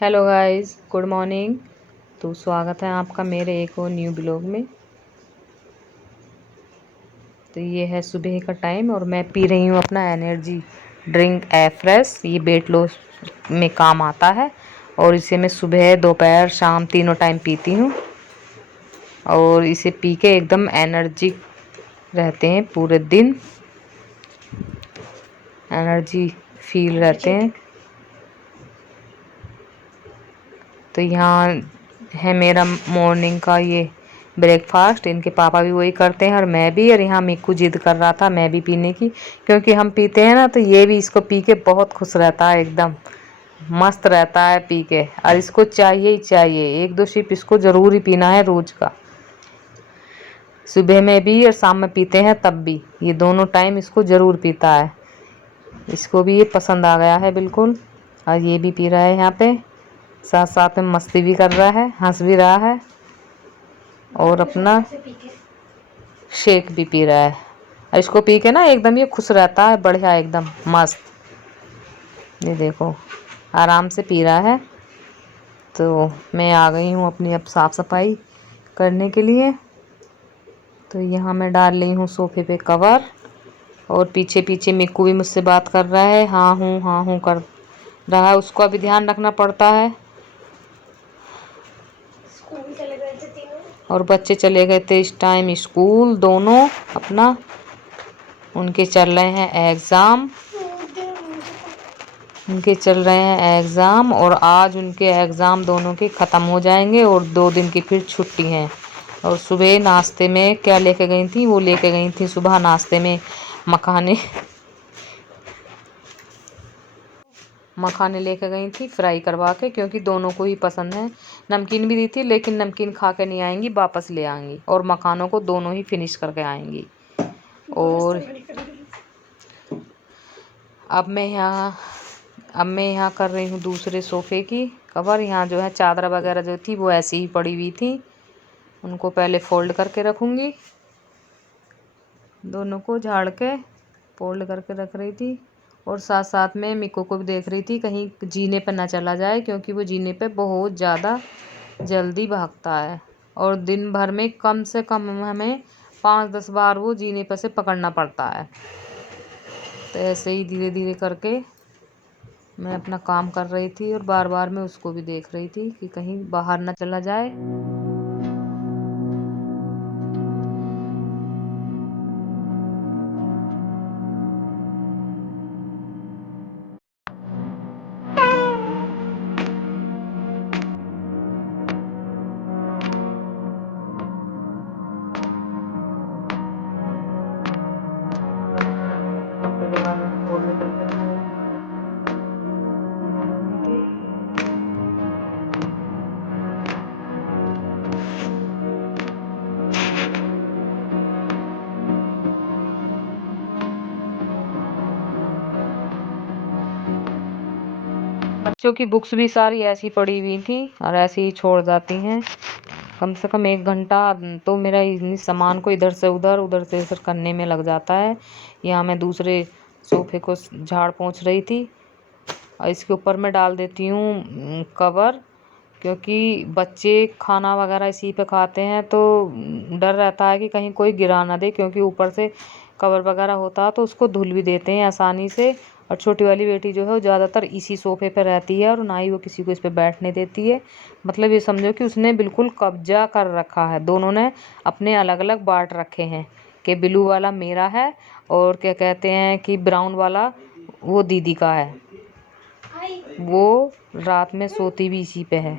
Hello guys, good morning. तो स्वागत है आपका मेरे एक और न्यू ब्लॉग में। तो ये है सुबह का टाइम और मैं पी रही हूँ अपना एनर्जी ड्रिंक फ्रेश। ये वेट लॉस में काम आता है और इसे मैं सुबह दोपहर शाम तीनों टाइम पीती हूँ और इसे पी के एकदम एनर्जी रहते हैं, पूरे दिन एनर्जी फील रहते हैं। तो यहाँ है मेरा मॉर्निंग का ये ब्रेकफास्ट। इनके पापा भी वही करते हैं और मैं भी। और यहाँ मिक्कू जिद कर रहा था मैं भी पीने की, क्योंकि हम पीते हैं ना, तो ये भी इसको पी के बहुत खुश रहता है, एकदम मस्त रहता है पी के। और इसको चाहिए ही चाहिए, एक दो सिप इसको ज़रूर ही पीना है रोज़ का। सुबह में भी और शाम में पीते हैं तब भी, ये दोनों टाइम इसको ज़रूर पीता है। इसको भी ये पसंद आ गया है बिल्कुल। और ये भी पी रहा है यहाँ पे, साथ साथ में मस्ती भी कर रहा है, हंस भी रहा है और अपना शेक भी पी रहा है। और इसको पी के ना एकदम ये खुश रहता है, बढ़िया एकदम मस्त। ये देखो आराम से पी रहा है। तो मैं आ गई हूँ अपनी अब साफ़ सफाई करने के लिए। तो यहाँ मैं डाल रही हूँ सोफे पे कवर और पीछे पीछे मिक्कू भी मुझसे बात कर रहा है, हाँ हूँ कर रहा है। उसको अभी ध्यान रखना पड़ता है। और बच्चे चले गए थे इस टाइम स्कूल, दोनों अपना, उनके चल रहे हैं एग्ज़ाम। और आज उनके एग्ज़ाम दोनों के ख़त्म हो जाएंगे और 2 दिन की फिर छुट्टी हैं। और सुबह नाश्ते में क्या लेके गई थी, वो लेके गई थी सुबह नाश्ते में मखाने लेके गई थी फ्राई करवा के, क्योंकि दोनों को ही पसंद है। नमकीन भी दी थी लेकिन नमकीन खा के नहीं आएंगी, वापस ले आएंगी और मखानों को दोनों ही फिनिश करके आएंगी। और अब मैं यहाँ कर रही हूँ दूसरे सोफ़े की कवर। यहाँ जो है चादर वगैरह जो थी वो ऐसी ही पड़ी हुई थी, उनको पहले फ़ोल्ड करके रखूँगी। दोनों को झाड़ के फोल्ड करके रख रही थी और साथ साथ में मिक्कू को भी देख रही थी कहीं जीने पर ना चला जाए, क्योंकि वो जीने पे बहुत ज़्यादा जल्दी भागता है और दिन भर में कम से कम हमें 5-10 बार वो जीने पर से पकड़ना पड़ता है। तो ऐसे ही धीरे धीरे करके मैं अपना काम कर रही थी और बार बार मैं उसको भी देख रही थी कि कहीं बाहर ना चला जाए। बच्चों की बुक्स भी सारी ऐसी पड़ी हुई थी और ऐसे ही छोड़ जाती हैं। कम से कम 1 घंटा तो मेरा इन्हीं सामान को इधर से उधर उधर से इधर करने में लग जाता है। यहाँ मैं दूसरे सोफ़े को झाड़ पोंछ रही थी और इसके ऊपर मैं डाल देती हूँ कवर, क्योंकि बच्चे खाना वगैरह इसी पे खाते हैं तो डर रहता है कि कहीं कोई गिरा ना दे, क्योंकि ऊपर से कवर वगैरह होता है तो उसको धुल भी देते हैं आसानी से। और छोटी वाली बेटी जो है वो ज़्यादातर इसी सोफ़े पे रहती है और ना ही वो किसी को इस पे बैठने देती है। मतलब ये समझो कि उसने बिल्कुल कब्जा कर रखा है। दोनों ने अपने अलग अलग बांट रखे हैं कि ब्लू वाला मेरा है और क्या कहते हैं कि ब्राउन वाला वो दीदी का है, वो रात में सोती भी इसी पे है।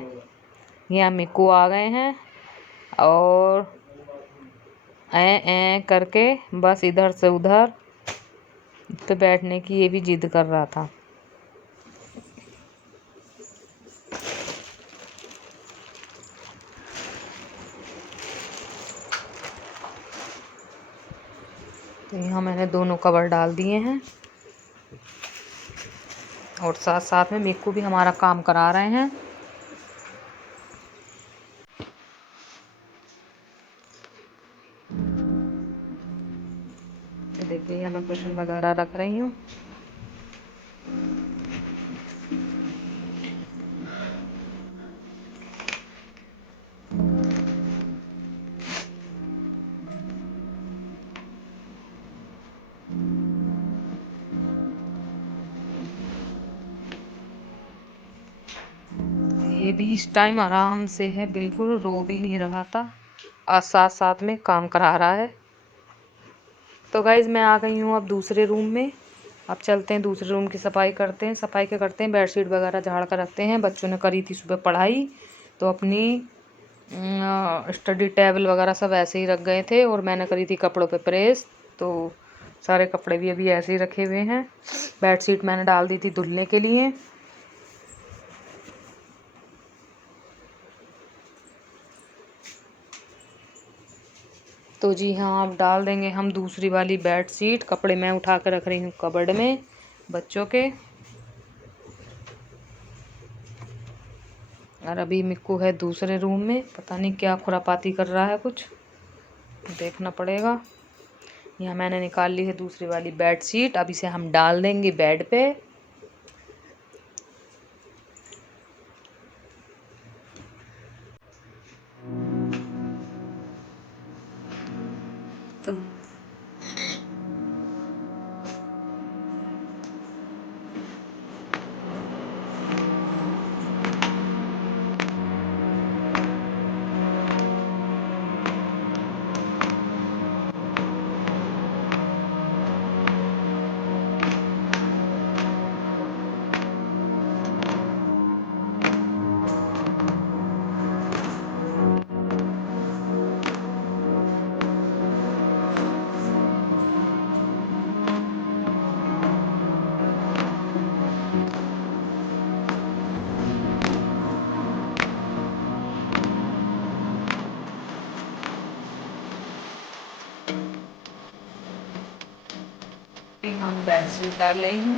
यहाँ मिक्कू आ गए हैं और ऐ करके बस इधर से उधर पे बैठने की ये भी जिद कर रहा था। तो यहाँ मैंने दोनों कवर डाल दिए हैं और साथ साथ में मिक्कू भी हमारा काम करा रहे हैं। तो देखिए यहाँ मैं कुशन वगैरह रख रही हूँ। ये भी इस टाइम आराम से है, बिल्कुल रो भी नहीं रहा था और साथ साथ में काम करा रहा है। तो गाइज मैं आ गई हूँ अब दूसरे रूम में। अब चलते हैं दूसरे रूम की सफाई करते हैं। सफाई क्या करते हैं, बेडशीट वगैरह झाड़ कर रखते हैं। बच्चों ने करी थी सुबह पढ़ाई, तो अपनी स्टडी टेबल वगैरह सब ऐसे ही रख गए थे और मैंने करी थी कपड़ों पे प्रेस, तो सारे कपड़े भी अभी ऐसे ही रखे हुए हैं। बेडशीट मैंने डाल दी थी धुलने के लिए। तो जी हाँ, अब डाल देंगे हम दूसरी वाली बेडशीट। कपड़े मैं उठा कर रख रही हूँ कबर्ड में बच्चों के। और अभी मिक्कू है दूसरे रूम में, पता नहीं क्या खुरापाती कर रहा है, कुछ देखना पड़ेगा। यहाँ मैंने निकाल ली है दूसरी वाली बेडशीट। अब इसे हम डाल देंगे बेड पे। तो हम बेडशीट डाल रही हूँ।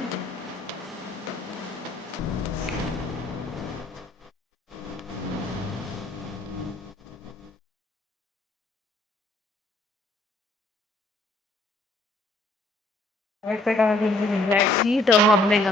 बेड पे डाल देंगे बेडशीट और अपने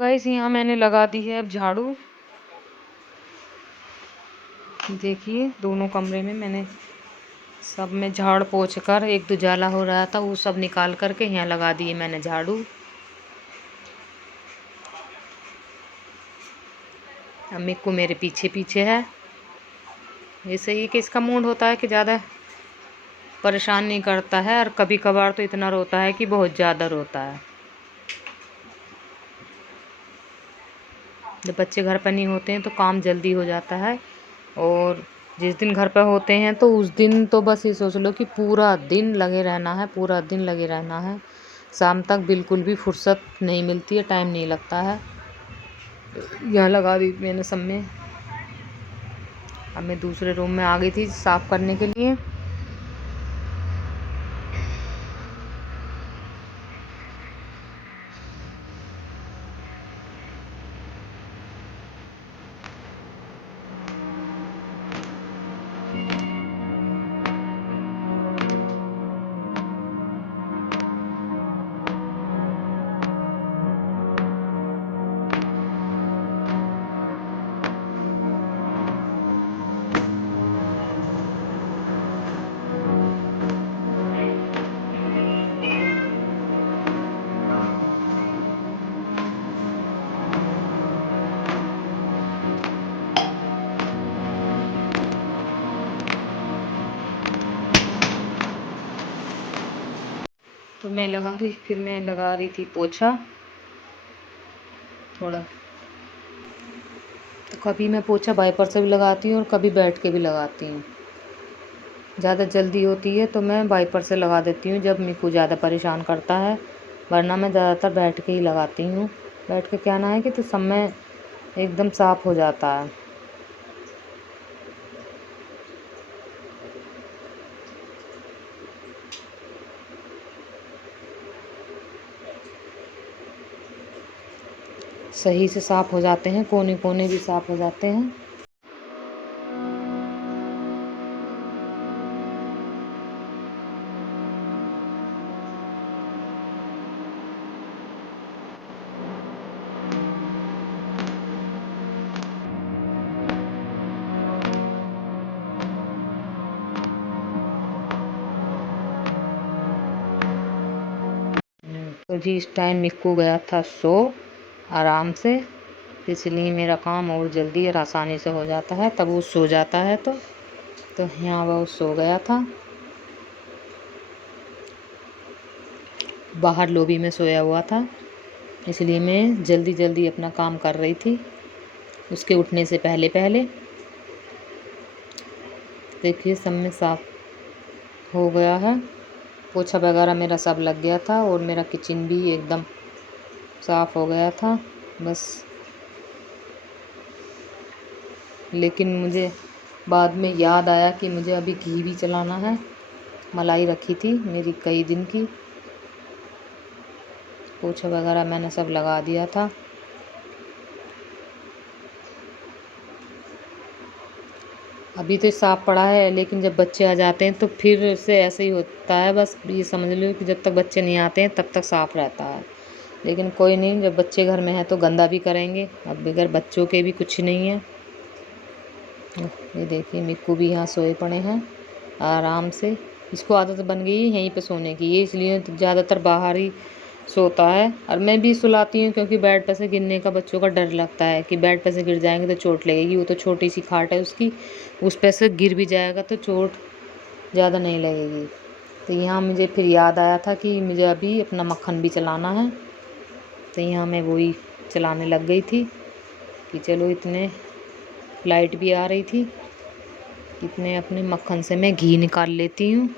गाइस यहाँ मैंने लगा दी है अब झाड़ू। देखिए दोनों कमरे में मैंने सब में झाड़ पोंछ कर, एक तो जाला हो रहा था वो सब निकाल करके यहाँ लगा दिए मैंने झाड़ू। अम्मी को मेरे पीछे पीछे है। ऐसे ही कि इसका मूड होता है कि ज़्यादा परेशान नहीं करता है, और कभी कभार तो इतना रोता है कि बहुत ज़्यादा रोता है। जब बच्चे घर पर नहीं होते हैं तो काम जल्दी हो जाता है, और जिस दिन घर पर होते हैं तो उस दिन तो बस ये सोच लो कि पूरा दिन लगे रहना है, पूरा दिन लगे रहना है। शाम तक बिल्कुल भी फुर्सत नहीं मिलती है, टाइम नहीं लगता है। यहाँ लगा दी मैंने सब में। अब मैं दूसरे रूम में आ गई थी साफ़ करने के लिए। तो फिर मैं लगा रही थी पोछा थोड़ा। तो कभी मैं पोछा वाइपर से भी लगाती हूँ और कभी बैठ के भी लगाती हूँ। ज़्यादा जल्दी होती है तो मैं वाइपर से लगा देती हूँ जब मेरे को ज़्यादा परेशान करता है। वरना मैं ज़्यादातर बैठ के ही लगाती हूँ। बैठ के क्या ना है कि तो समय एकदम साफ हो जाता है। सही से साफ हो जाते हैं, कोने कोने भी साफ हो जाते हैं। तो जी इस टाइम मिक्कू गया था सो आराम से, इसलिए मेरा काम और जल्दी और आसानी से हो जाता है। तब वो सो जाता है तो यहाँ वो सो गया था, बाहर लॉबी में सोया हुआ था, इसलिए मैं जल्दी जल्दी अपना काम कर रही थी उसके उठने से पहले पहले। देखिए सब में साफ हो गया है, पोछा वगैरह मेरा सब लग गया था और मेरा किचन भी एकदम साफ हो गया था। बस लेकिन मुझे बाद में याद आया कि मुझे अभी घी भी चलाना है। मलाई रखी थी मेरी कई दिन की, पोछा वगैरह मैंने सब लगा दिया था। अभी तो साफ पड़ा है, लेकिन जब बच्चे आ जाते हैं तो फिर से ऐसे ही होता है। बस ये समझ लो कि जब तक बच्चे नहीं आते हैं तब तक साफ रहता है, लेकिन कोई नहीं, जब बच्चे घर में हैं तो गंदा भी करेंगे। अब बगैर बच्चों के भी कुछ नहीं है। ये देखिए मिक्कू भी यहाँ सोए पड़े हैं आराम से। इसको आदत बन गई है यहीं पे सोने की, ये इसलिए ज़्यादातर बाहर ही सोता है। और मैं भी सुलाती हूँ क्योंकि बेड पर से गिरने का बच्चों का डर लगता है कि बेड पर से गिर जाएंगे तो चोट लगेगी। वो तो छोटी सी खाट है उसकी, उस पर से गिर भी जाएगा तो चोट ज़्यादा नहीं लगेगी। तो यहाँ मुझे फिर याद आया था कि मुझे अभी अपना मक्खन भी चलाना है, तो यहाँ मैं वही चलाने लग गई थी कि चलो इतने लाइट भी आ रही थी, इतने अपने मक्खन से मैं घी निकाल लेती हूँ।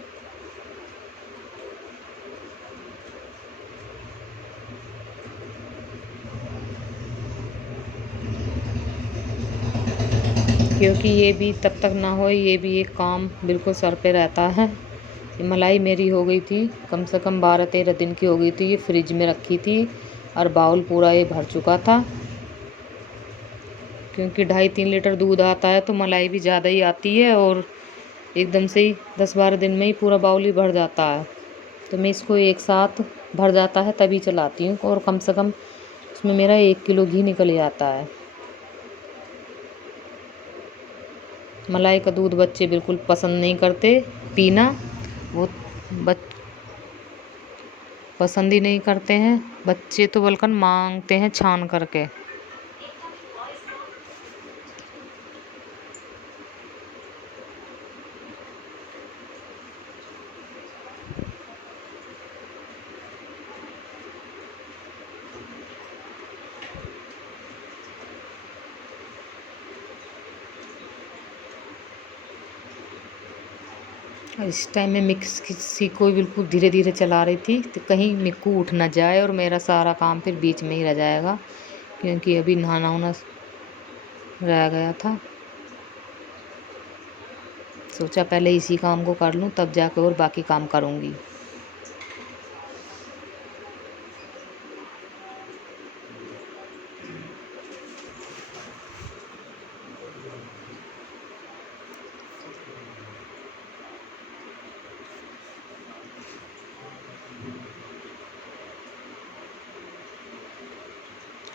क्योंकि ये भी तब तक ना हो, ये भी एक काम बिल्कुल सर पे रहता है। ये मलाई मेरी हो गई थी कम से कम 12-13 दिन की हो गई थी। ये फ्रिज में रखी थी और बाउल पूरा ये भर चुका था, क्योंकि 2.5-3 लीटर दूध आता है तो मलाई भी ज़्यादा ही आती है और एकदम से ही 10-12 दिन में ही पूरा बाउल ही भर जाता है। तो मैं इसको एक साथ भर जाता है तभी चलाती हूँ, और कम से कम उसमें मेरा 1 किलो घी निकल जाता है। मलाई का दूध बच्चे बिल्कुल पसंद नहीं करते पीना, वो बच पसंद ही नहीं करते हैं बच्चे, तो बल्कि मांगते हैं छान करके। इस टाइम में मिक्सी को बिल्कुल धीरे धीरे चला रही थी तो कहीं मिक्कू उठ ना जाए और मेरा सारा काम फिर बीच में ही रह जाएगा, क्योंकि अभी नहाना उना रह गया था। सोचा पहले इसी काम को कर लूँ तब जाकर और बाकी काम करूँगी।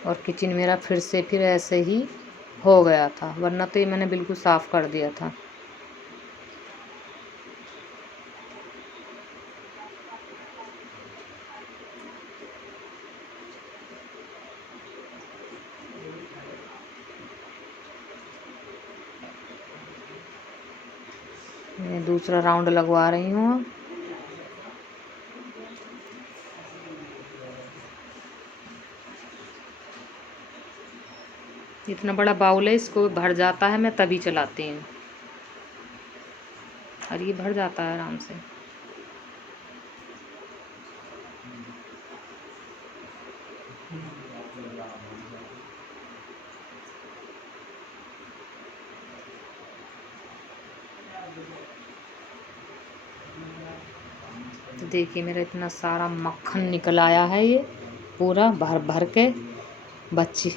और किचन मेरा फिर ऐसे ही हो गया था, वरना तो ये मैंने बिल्कुल साफ़ कर दिया था। मैं दूसरा राउंड लगवा रही हूँ। इतना बड़ा बाउल है, इसको भर जाता है, मैं तभी चलाती हूँ और ये भर जाता है आराम से। तो देखिए मेरा इतना सारा मक्खन निकल आया है, ये पूरा भर भर के। बच्चे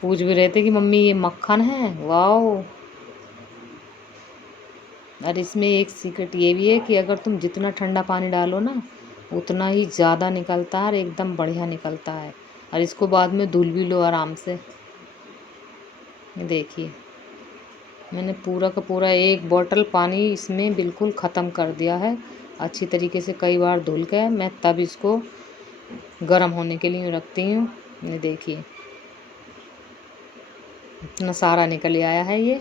पूछ भी रहे थे कि मम्मी ये मक्खन है, वाओ। और इसमें एक सीक्रेट ये भी है कि अगर तुम जितना ठंडा पानी डालो ना उतना ही ज़्यादा निकलता है और एकदम बढ़िया निकलता है। और इसको बाद में धुल भी लो आराम से। देखिए मैंने पूरा का पूरा 1 बॉटल पानी इसमें बिल्कुल ख़त्म कर दिया है अच्छी तरीके से, कई बार धुल के। मैं तब इसको गर्म होने के लिए रखती हूँ। ये देखिए इतना सारा निकल आया है ये।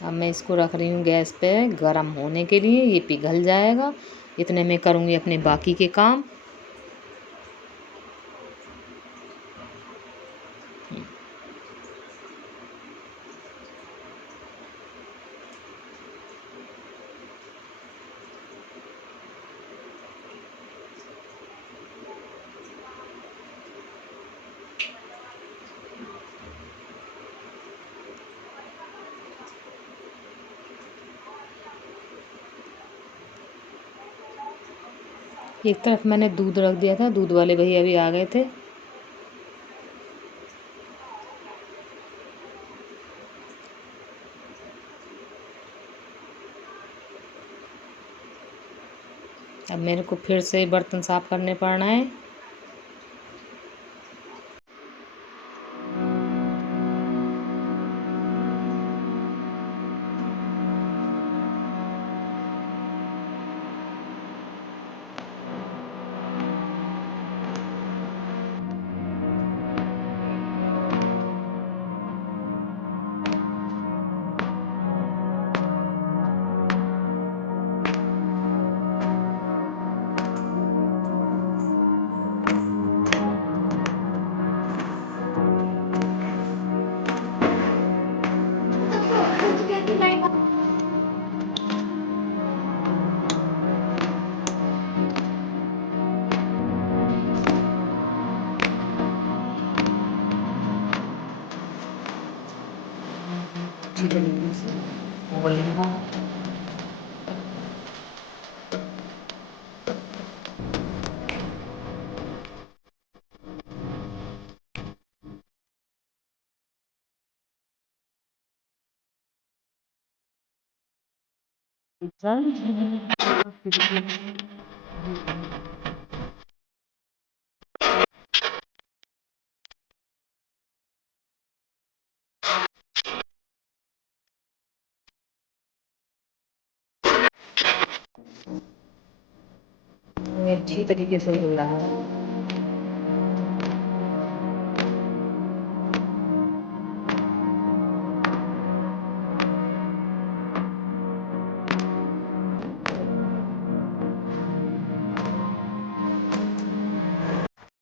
अब मैं इसको रख रही हूँ गैस पे गर्म होने के लिए, ये पिघल जाएगा। इतने में करूँगी अपने बाकी के काम। एक तरफ मैंने दूध रख दिया था, दूध वाले भैया भी आ गए थे। अब मेरे को फिर से बर्तन साफ करने पड़ना है। अच्छी तरीके से हिल रहा है।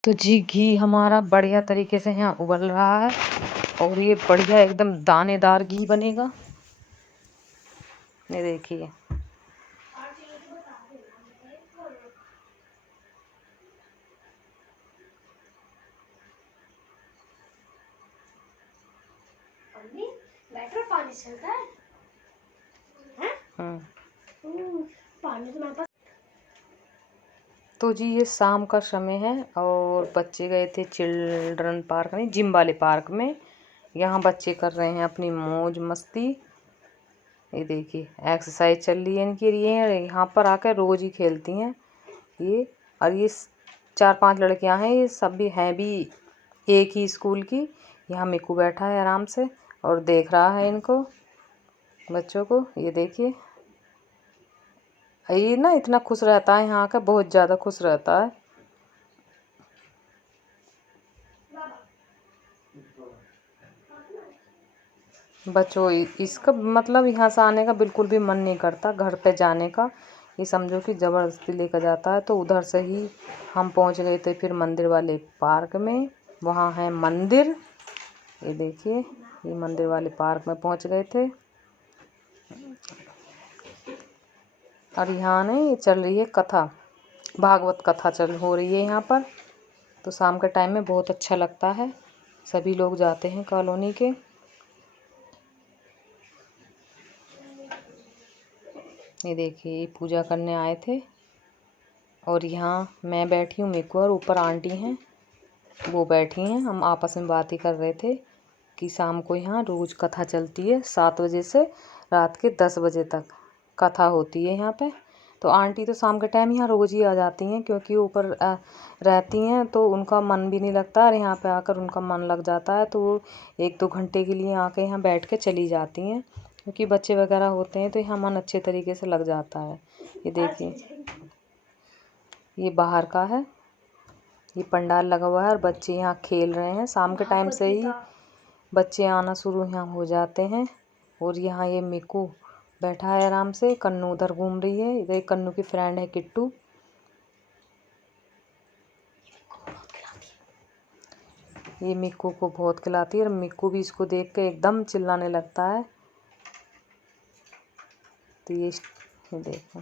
तो जी घी हमारा बढ़िया तरीके से यहाँ उबल रहा है और ये बढ़िया एकदम दानेदार घी बनेगा। ये देखिए पानी चलता है। पानी तो मेरे पास। तो जी ये शाम का समय है और बच्चे गए थे चिल्ड्रन पार्क में, जिम वाले पार्क में। यहाँ बच्चे कर रहे हैं अपनी मौज मस्ती। ये देखिए एक्सरसाइज चल रही है इनकी। ये यहाँ पर आकर रोज़ ही खेलती हैं ये। और ये 4-5 लड़कियां हैं, ये सब भी हैं भी एक ही स्कूल की। यहाँ मिकू बैठा है आराम से और देख रहा है इनको बच्चों को। ये देखिए ये ना इतना खुश रहता है यहाँ का, बहुत ज़्यादा खुश रहता है। बच्चों इसका मतलब यहाँ से आने का बिल्कुल भी मन नहीं करता, घर पे जाने का। ये समझो कि ज़बरदस्ती लेकर जाता है। तो उधर से ही हम पहुँच गए थे फिर मंदिर वाले पार्क में। वहाँ है मंदिर, ये देखिए ये मंदिर वाले पार्क में पहुँच गए थे। और यहाँ नहीं चल रही है कथा, भागवत कथा चल हो रही है यहाँ पर। तो शाम के टाइम में बहुत अच्छा लगता है। सभी लोग जाते हैं कॉलोनी के। ये देखिए, पूजा करने आए थे और यहाँ मैं बैठी हूँ मिक्कू, और ऊपर आंटी हैं वो बैठी हैं। हम आपस में बात ही कर रहे थे कि शाम को यहाँ रोज़ कथा चलती है, 7 बजे से रात के 10 बजे तक कथा होती है यहाँ पे। तो आंटी तो शाम के टाइम यहाँ रोज़ ही आ जाती हैं, क्योंकि ऊपर रहती हैं तो उनका मन भी नहीं लगता, और यहाँ पे आकर उनका मन लग जाता है। तो वो 1-2 घंटे के लिए आके यहाँ बैठ के चली जाती हैं, क्योंकि बच्चे वगैरह होते हैं तो यहाँ मन अच्छे तरीके से लग जाता है। ये देखिए, ये बाहर का है, ये पंडाल लगा हुआ है और बच्चे यहाँ खेल रहे हैं। शाम के टाइम से ही बच्चे आना शुरू यहाँ हो जाते हैं। और यहाँ ये मिक्कू बैठा है आराम से, कन्नू उधर घूम रही है। इधर कन्नू की फ्रेंड है किट्टू। ये मिक्कू को बहुत खिलाती है और मिक्कू भी इसको देख के एकदम चिल्लाने लगता है। तो ये देखो,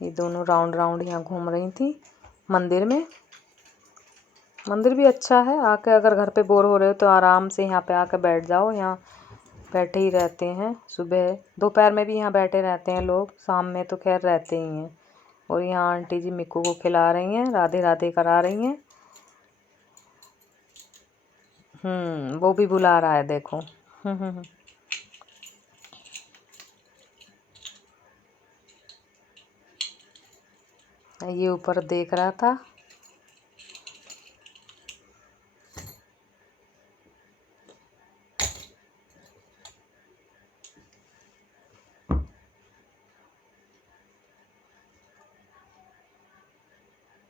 ये दोनों राउंड राउंड यहाँ घूम रही थी मंदिर में। मंदिर भी अच्छा है, आके अगर घर पे बोर हो रहे हो तो आराम से यहाँ पे आके बैठ जाओ। यहाँ बैठे ही रहते हैं, सुबह दोपहर में भी यहाँ बैठे रहते हैं लोग, शाम में तो खैर रहते ही हैं। और यहाँ आंटी जी मिक्कू को खिला रही हैं, राधे राधे करा रही हैं। वो भी बुला रहा है, देखो। ये ऊपर देख रहा था।